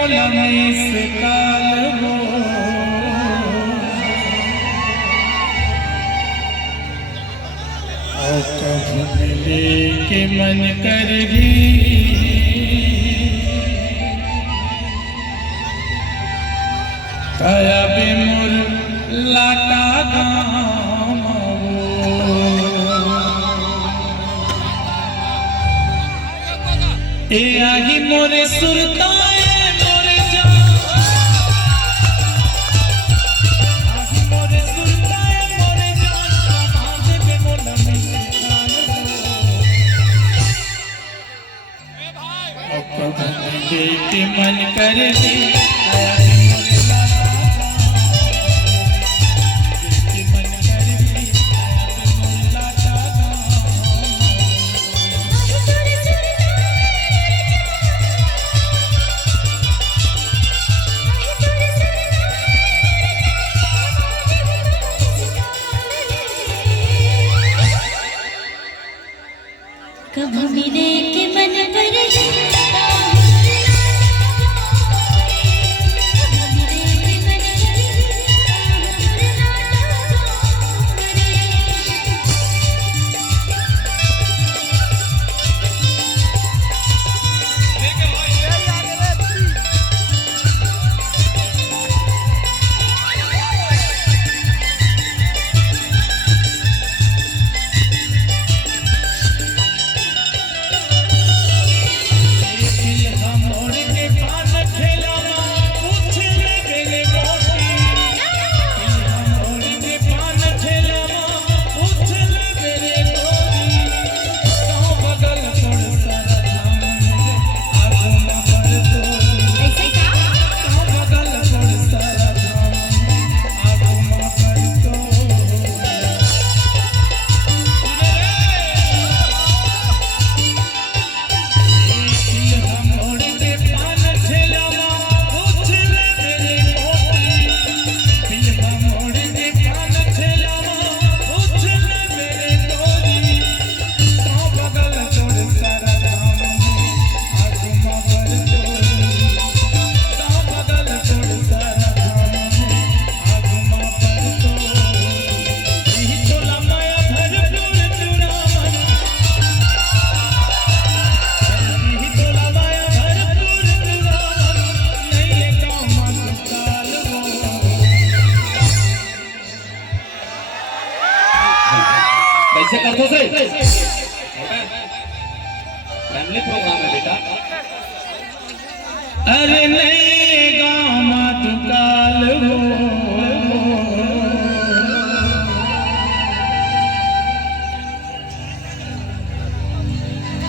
मोला miss call हो और कभी मिले के मन कर भी काया बेमुर लाटा गाम ए आही मोरे सुरताए मोरे जान आही मोरे सुरताए मोरे जान समाज पे मोला मिसाल ओ कभी के मन कर दे कभी मिले के मन पर कैसे करते से फैमिली प्रोग्राम है बेटा। अरे नहीं गामा दुकाल हो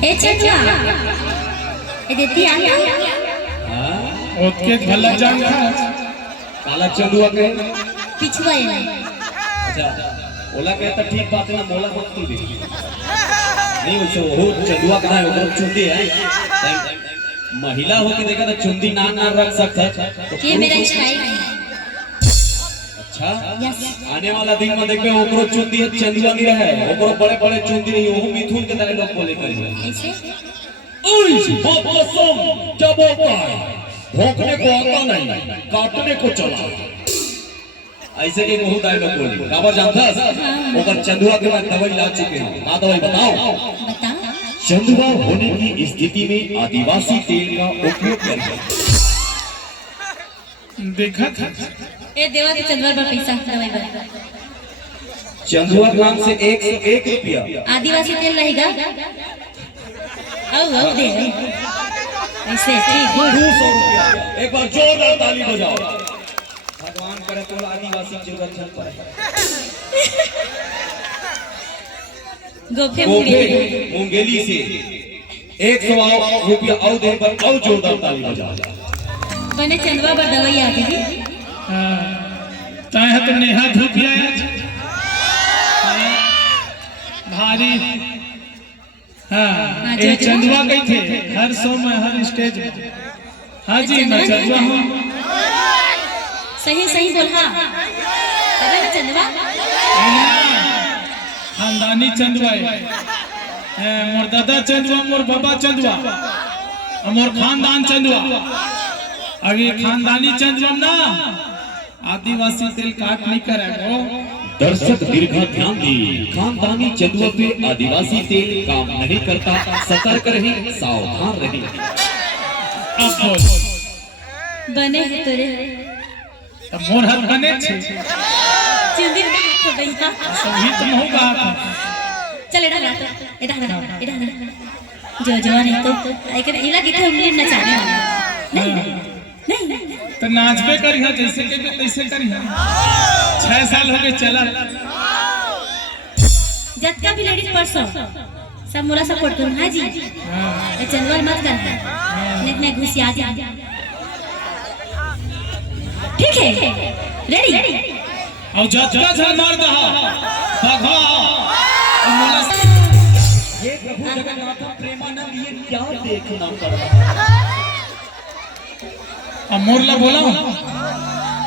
ए चचा ए देती आ ओके भला जान काला चंदुआ के पिछवा है अच्छा ओला कहता ठीक बात है ना मोला मत तू दे नहीं उसे वो चंदुआ कहा है वो चुंदी है महिला हो के देखा तो चुंदी ना रख सकता तो ये मेरा स्टाइल है। अच्छा आने वाला दिन में देखबे ओकरो चुंदी है चंदुआ नहीं रहे ओकरो बड़े बड़े चुंदी नहीं वो मिथुन के तरह लोग बोले करेंगे ऐसे ओए बहुत कसम क्या बोलता है भोंकने को आता नहीं काटने को चला ऐसे के बहुत डायलॉग बोली काबर जानता है ओकर चंदुआ के बाद दवाई ला चुके हैं का दवाई बताओ बता चंदुआ होने की स्थिति में आदिवासी तेल का उपयोग करके देखा था ए देवा के चंदवा पर पैसा दवाई बता चंदुआ नाम से 101 रुपया आदिवासी तेल रहेगा आओ दे ऐसे ठीक 200 रुपया एक बार जोरदार ताली बजाओ भगवान करे तो आदिवासी जगत चल पाए गोफे मुंगेली से 100 रुपया और दे पर और जोरदार ताली बजाओ बने चंदवा पर दवाई आ गई हां ताहे तो नेहा धूपिया भारी हाँ ये चंदुआ गई थे हर शो में हर स्टेज में। हाँ जी मैं चंदुआ हूँ। सही सही बोल हाँ अबे चंदुआ खानदानी चंदुआ है मोर दादा चंदुआ मोर बाबा चंदुआ मोर खानदान चंदुआ अब ये खानदानी चंद्रम ना आदिवासी तेल काट नहीं करेगो। दर्शक दीर्घा ध्यान दी, खानदानी चंदुआ पे आदिवासी तेल काम नहीं करता, सतर्क रही, सावधान रही। अब बोल बने है तोरे तब मोर हाथ बने छे चिंदी का हाथ भैया तभी तुम होगा। चल इधर जो नहीं तो आइकर इला किथे उंगली नचाने वाला नहीं नहीं तो नाचबे करी है जैसे के तैसे करी है। 6 साल हो गए चला जतका भी लेडीज परसों सब मोला सपोर्ट करूं। हां जी ये चंदवाल मत कर नहीं घुसिया जा। ठीक है रेडी और जतका झल मार दहा बघा और मोला ये प्रभु जगन्नाथ प्रेमानंद ये क्या देखना पड़ रहा है। अब मोरला बोला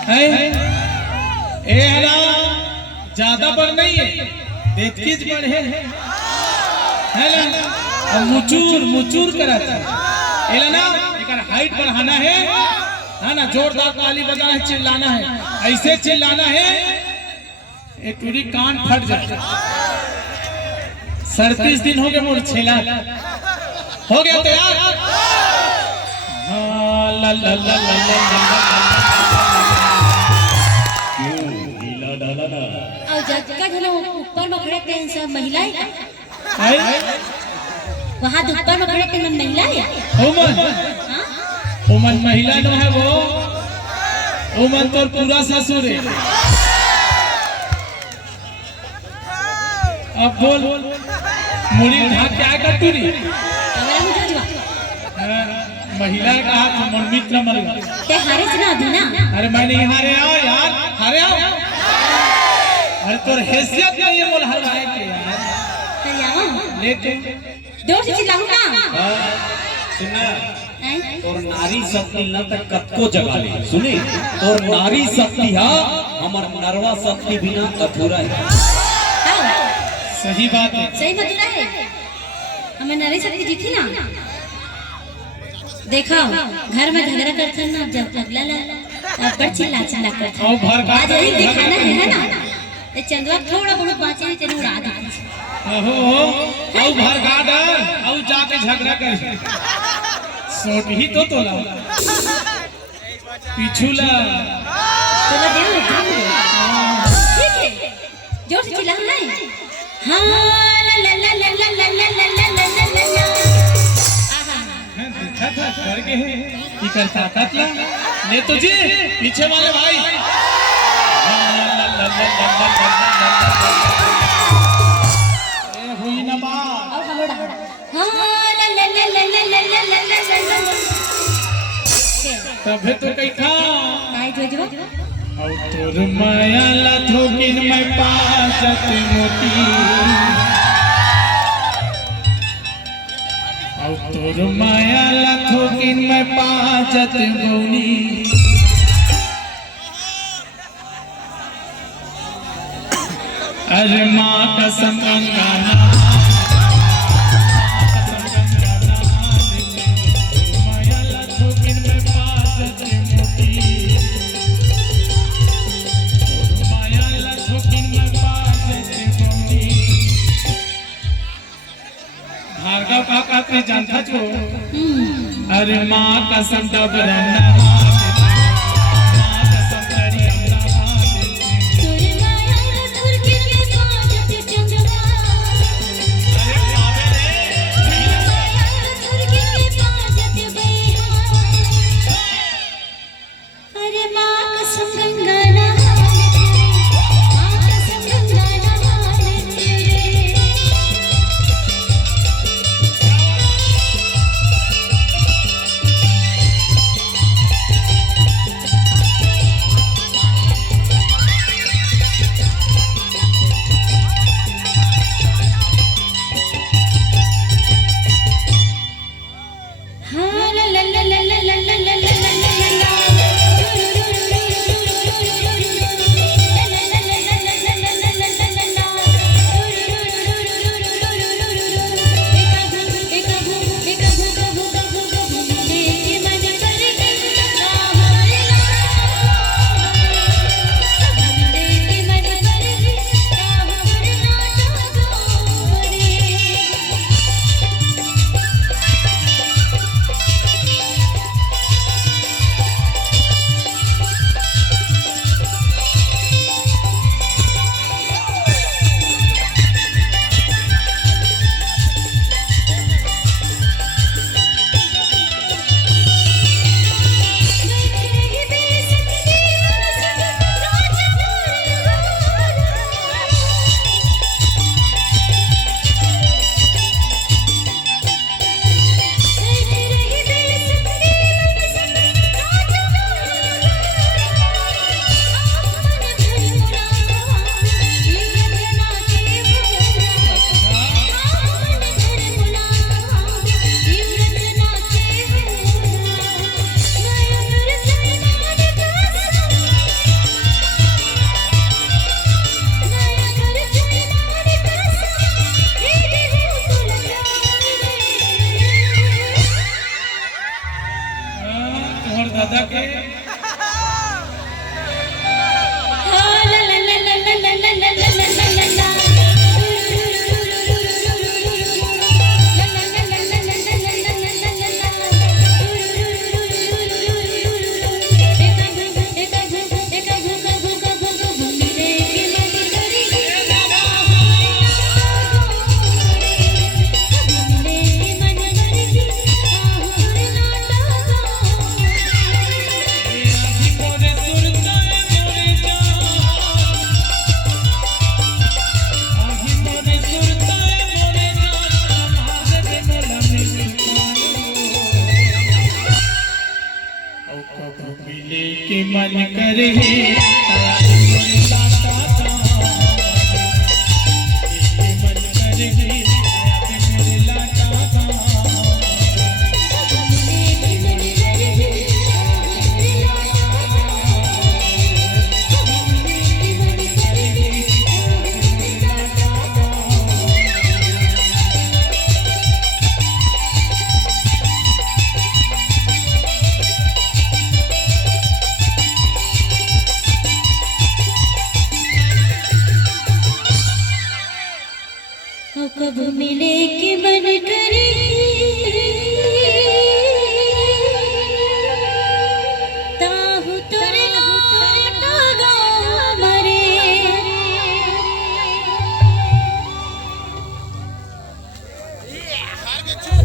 है ए हरा ज्यादा बढ़ नहीं है देखिज बढ़ है ना। और मुचूर कराता एला ना एकर हाइट बढ़ाना है ना, जोरदार ताली बजाना है, चिल्लाना है, ऐसे चिल्लाना है एक पूरी कान फट जाए। 37 दिन हो गए मोर छेला हो गया तैयार। हाँ ला ला ला ला ला और जगका झलो ऊपर में खड़े थे सब महिलाएं वहां ऊपर में खड़े थे महिलाएं ओमन महिला न है वो ओमन तो पूरा ससुर है। अब बोल मुड़ी उठा क्या कर तू रे महिला का हाथ मन मित्र मल ते हारे जना अभी ना। अरे मैं नहीं हारे आओ यार हारे आओ। अरे तोर हैसियत नहीं है बोल हरवाए के यार करियावा ले तू जोर से चिल्लाऊं ना। सुना और नारी शक्ति न तक कतको जगा ले सुनी और नारी शक्ति हा हमर नरवा शक्ति बिना अधूरा है। सही बात है सही मधुरा है हमें नारी शक्ति जीती ना। देखो घर में झगड़ा करते ना जब अगला ला तब पर चिल्ला करते और भर का आज यही दिखाना है ना। ये चंदवा थोड़ा बहुत बाँचे नहीं तेरे उड़ा दे। ओहो भर गाड़ और जाके झगड़ा कर सोट ही तो तोला पिछुला तो दे ठीक है जोर से चिल्ला नहीं। हाँ ला ला ला ला ला ला ला ला ला ला ला देखा था करके की करता था ले तुझे पीछे वाले भाई हुई ना बात और हलोड़ा हाँ ला ला ला ला ला ला ला ला ला ला तबे तो कई था काय जोजो और तोर माया ला थोकिन मैं पाजत मोती और तोर माया ला थोकिन मैं पाजत गौनी। अरे माँ कसम गंगाना माया ला थोकिन मैं पाजत मोती माया ला थोकिन मैं पाजत गौनी। भार्गव का कहते जानता जो अरे माँ कसम डबरना करे आया बिन मोरे लाटा का देखे मन करे आया बिन मोरे लाटा का कब मिले के मन करे ताहु तोरे लाटा गाँव मरे हार के चुप